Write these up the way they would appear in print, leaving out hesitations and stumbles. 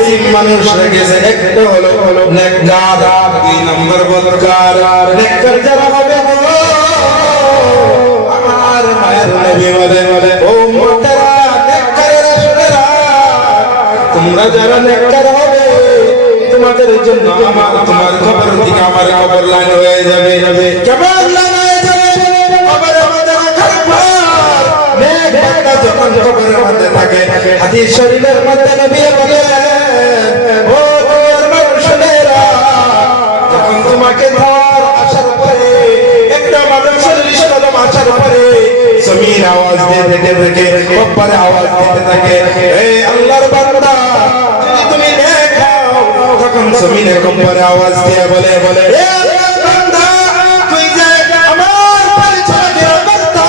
কিসিম মানুষ রেখেছে, একটা হলো নেককার, 2 নম্বর বদকার। নেককার যারা হবে আমার মায়ের নবী বলে ও উম্মতেরা, নেককারের শুনেরা, তোমরা যারা নেককার হবে তোমাদের জন্য তোমার কবর থেকে আমার কবর লাইন হয়ে যাবে। কেমন লাইন হয়ে যাবে? কবরের মধ্যে রাখার পর নেক বান্দা যখন কবরের মধ্যে থাকে, হাদিস শরীফের মধ্যে নবী বলেন ও দুনিয়ার মানুষেরা, যখন তোমাকে ধর আসার পরে একটা মানুষের 40 কদম আসার পরে জমিন আওয়াজ দিতে থাকে, কবরে আওয়াজ দিতে থাকে, এই আল্লাহর বান্দা তুমি দেখাও, তখন জমিনের কবরে আওয়াজ দিয়ে বলে এ আল্লাহর বান্দা, তুই যে আমার উপরে চলাফেরা করতা,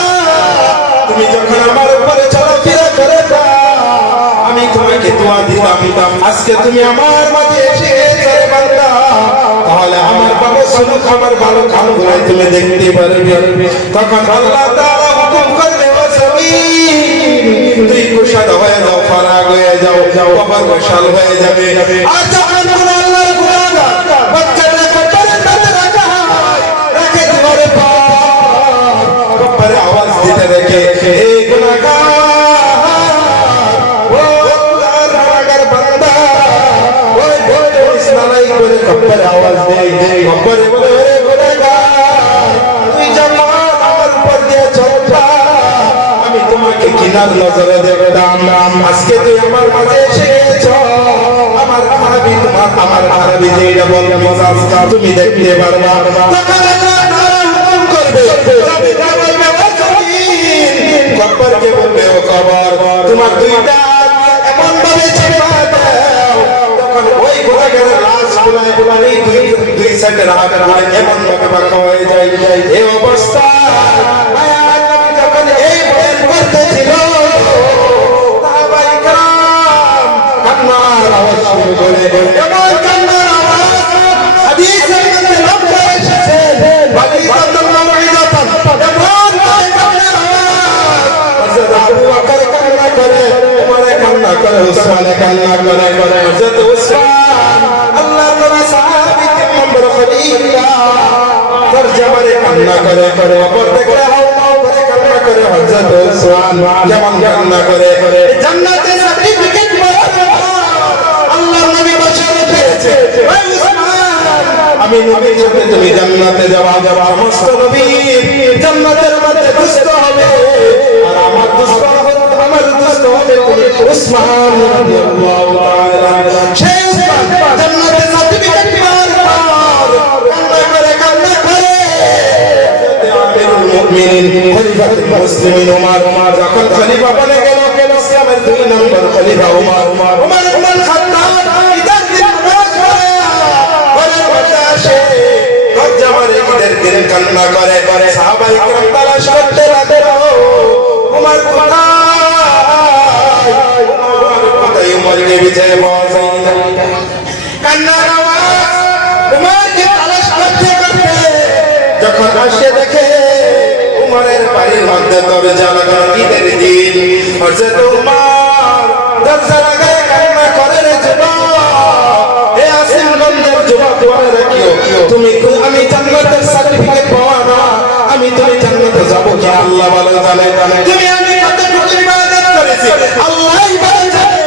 তুমি যখন আমার উপরে চলাফেরা করতা আমি তোমাকে দোয়া দিতাম, আজকে তুমি আমার মাঝে এসে করে বান্দা, তাহলে আমার বাবা শুনুক, আমার ভালো কামগুলো তুমি দেখতে পারবে। তখন আল্লাহ তাআলা হুকুম করবে ও জমিন তুই কুশাদ হয়ে যাও, ফারাগ হয়ে যাও, কবর গোশাল হয়ে যাবে। আর যখন আল্লাহর গুনাহগার বাচ্চাদের কবরে তাতে রাখা হয়, রেখে ধরে কবরে আওয়াজ দিতে দেখে এই গুনাহগার ও আল্লাহর গুনাহগার বান্দা ওই ইসলামাই করে কবরে আওয়াজ দেয়, কবরে বলে ওরে গুনাহগার তুই জান্নাত আমার উপর দিয়ে চলবা, আমি তোমাকে কিনার নজরে দেখতাম, আজকে তুই আমার মাঝে এসে গেছো, আমার আরবি আমার আরবি যেটা বলবে তুমি দেখতে পারবা। তখন আল্লাহ হুকুম করবে, রব্বিটা বলবে ও জমিন, কবরকে বলবে ও কবর তোমার দুইটা এমন ভাবে চেপা দাও, তখন ওই গুনাহগারের লাশ গুলাই দুই সাইডে রাখা হয়, এমন ভাবে বাঁকা হয়ে যায়। এই অবস্থা মায়ার নবী যখন এই বয়ান করতেছিল, সাহাবায়ে কেরাম কান্নার আওয়াজ শুরু করে, এমন কান্নার আওয়াজ হাদিসের মধ্যে লক্ষ্য এসেছে, বালিদাতুল মাউইদাতান, এমন কান্নার আওয়াজ হযরত আবু বকর কান্না করে, ওমর কান্না করে, উসমান কান্না করে, হযরত উসমান আল্লাহর নবী সাহাবী 3 নম্বর খলিফা তরজমারে কান্না করে, কবর দেখে হাও মাও করে কান্না করে, হযরত উসমান যেমন কান্না করে, জান্নাতে সার্টিফিকেট পাওয়ার আল্লাহর নবী বশরে পেয়েছে, ওই উসমান আমি নবীর সাথে তুমি জান্নাতে যাওয়া, সমস্ত নবী জান্নাতের মধ্যে দুষ্ট হবে, আর আমার দুষ্ট হবে তুমি উসমান রাদিয়াল্লাহু তাআলা। সেই উসমান জান্নাতে সার্টিফিকেট পাওয়ার পর কান্না করে আমিরুল মুমিনিন খলিফাতুল মুসলিমিন ওমর যখন খলিফা বনে গেল, ইসলামের 2 নম্বর খলিফা ওমর ইবনে খাত্তাব ইদার দিন নামাজ পড়ে ঘরে আসে, তরজমারে ঈদের দিন কান্না করে, সাহাবায়ে কেরাম তালাশ করতে লাগলো ওমর কোথায়, উমরকে বিছায় পাওয়া যায় না, কান্নার আওয়াজ উমরকে তালাশ করতে যখন আসে দেখে উমরের বাড়ির মধ্যে দরজা লাগানো, ঈদের দিন হযরত উমর দরজা লাগায় কান্না করে, রে যুবক, হে আসিমগঞ্জের যুবক, মনে রাখিও তুমি আমি জান্নাতের সার্টিফিকেট পাওয়া না, আমি তুমি জান্নাতে যাব কি আল্লাহ ভালো জানে, তুমি আমি কতটুকু ইবাদত করেছি আল্লাহই ভালো জানে,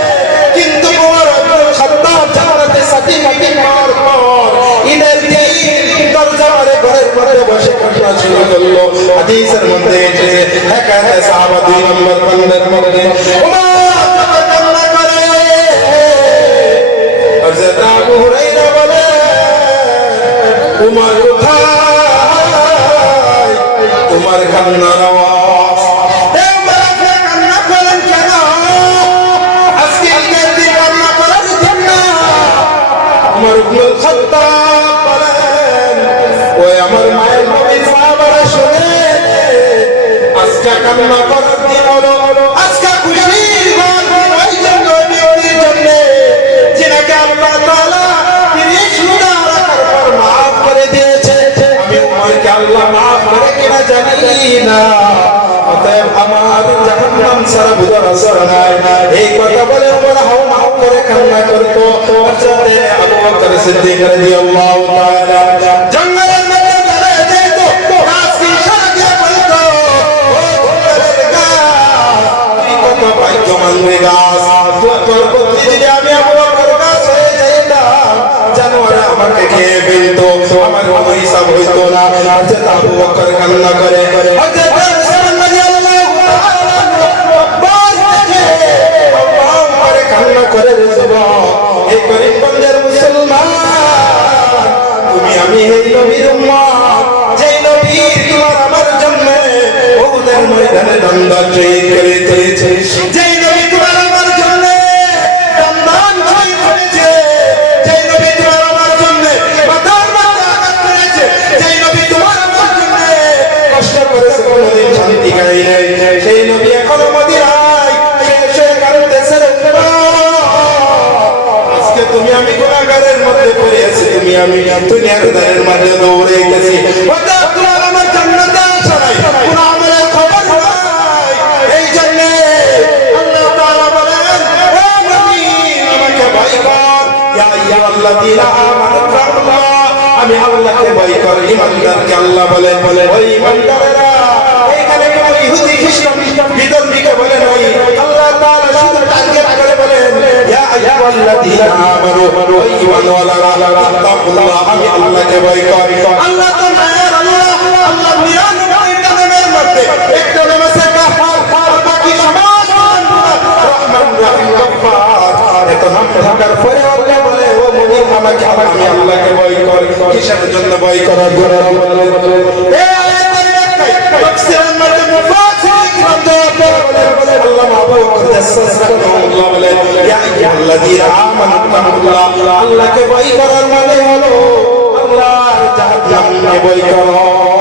কিন্তু ওমর ইবনে খাত্তাব জান্নাতে সার্টিফিকেট পাওয়ার পর ঈদের দিন দরজারে ঘরের মধ্যে বসে কান্না শুরু করলো। হাদিসের মধ্যে এসেছে একা সাহাবা 2 নম্বর খন্ডের মধ্যে ওমর কান্না করে, হযরত আবু হুরায়রা বলে ওমর কোথায়, তোমার কান্নার আওয়াজ, কান্না করেন কেন, আজকে ঈদের দিন কান্না করার জন্য? ওমর ইবনে খাত্তাব বলেন ওই আমার মায়ের নবী সাহাবারা শুনে আজকে কান্না করার দিন হলো, আজকে খুশির দিন, ওই জন্য নবীর জন্য যিনাকে আল্লাহ তাআলা 30 গুনাহ রাখার পর maaf করে দিয়েছে, আমি উম্মতকে আল্লাহ maaf করে কিনা জানি না, অতএব আমার জাহান্নাম ছাড়া বুঝার আসর নাই, এই কথা বলে ওমর হাও মাও করে কান্না করে করতো হযরতে আবু বকর সিদ্দিক রাদিয়াল্লাহু তাআলা জঙ্গলের মধ্যে দাঁড়িয়ে যেত গাছকে ইশারা দিয়ে বলতো ও জঙ্গলের গাছ তুই কত ভাগ্যবান রে গাছ তোর প্রতি যদি আমি আবু বকর গাছ হয়ে যাইতাম জানোয়ার আমাকে খেয়ে ফেলতো আমার কোনো হিসাব হইতো না হযরত আবু বকর কান্না করে হযরত উসমান রাদিয়াল্লাহু তাআলা আব্বাস দেখে আল্লাহ করে কান্না করে রে যুবক এই গরিবগঞ্জের মুসলমান তুমি আমি এই নবীর উম্মত যেই নবী তোমার আমার জন্য ওহুদের ময়দানে দণ্ডা শহীদ করেছে যেই নবী তোমার আমার জন্য দণ্ডান শহীদ করেছে যেই নবী তোমার আমার জন্য মাথার মধ্যে আঘাত করেছে যেই নবী তোমার আমার জন্য কষ্ট করেছে কোনদিন শান্তি পায় নাই সেই নবী এখনো মদিনায় শেষে কাঁদতেছে রে আজকে তুমি আমি গুনাহগারের মধ্যে পড়ে আছি তুমি আমি দুনিয়ার দানের মধ্যে দৌড়ে গেছি ওটা তোমার আমার জান্নাতে আসা নাই কোন আমলের খবর নাই এই জন্য আল্লাহ তাআলা বলেন ও নবী আমাকে ভয় কর ইয়া আইয়ুহাল্লাযীনা আমানু তাকুল্লাহ আমি আল্লাহকে ভয় কর ঈমানদারকে আল্লাহ বলেন ওই ঈমানদারেরা এখানে কোন ইহুদি খ্রিস্টান বিধর্মীকে বলেন ওই আল্লাহ তাআলা শুধু টার্গেট করে বলেন ইয়া আইয়ুহাল্লাযীনা আমানু ওই ঈমানওয়ালারা তাকুল্লাহ আমি আল্লাহকে ভয় কর আল্লাহ তো মায়ের আল্লাহ আল্লাহ 99 টা নামের মধ্যে একটা নাম আছে কাফার আর বাকি সমাজ রহমান রহিম গফফার এত নাম থাকার পরে আল্লাহ বলে ও মুমিন আমাকে আমি আল্লাহকে ভয় কর কিসের জন্য ভয় করার জন্য এই আয়াতের ব্যাখ্যায় তাফসীরের মধ্যে মুফাসসির কিরাম বলেন আল্লাহ মাহবুব রাহমাতুল্লাহ বলেন ইয়া আইয়ুহাল্লাযীনা আমানু তাকুল্লাহ আল্লাহকে ভয় করার মানে হলো আল্লাহর জাহান্নামকে ভয় করো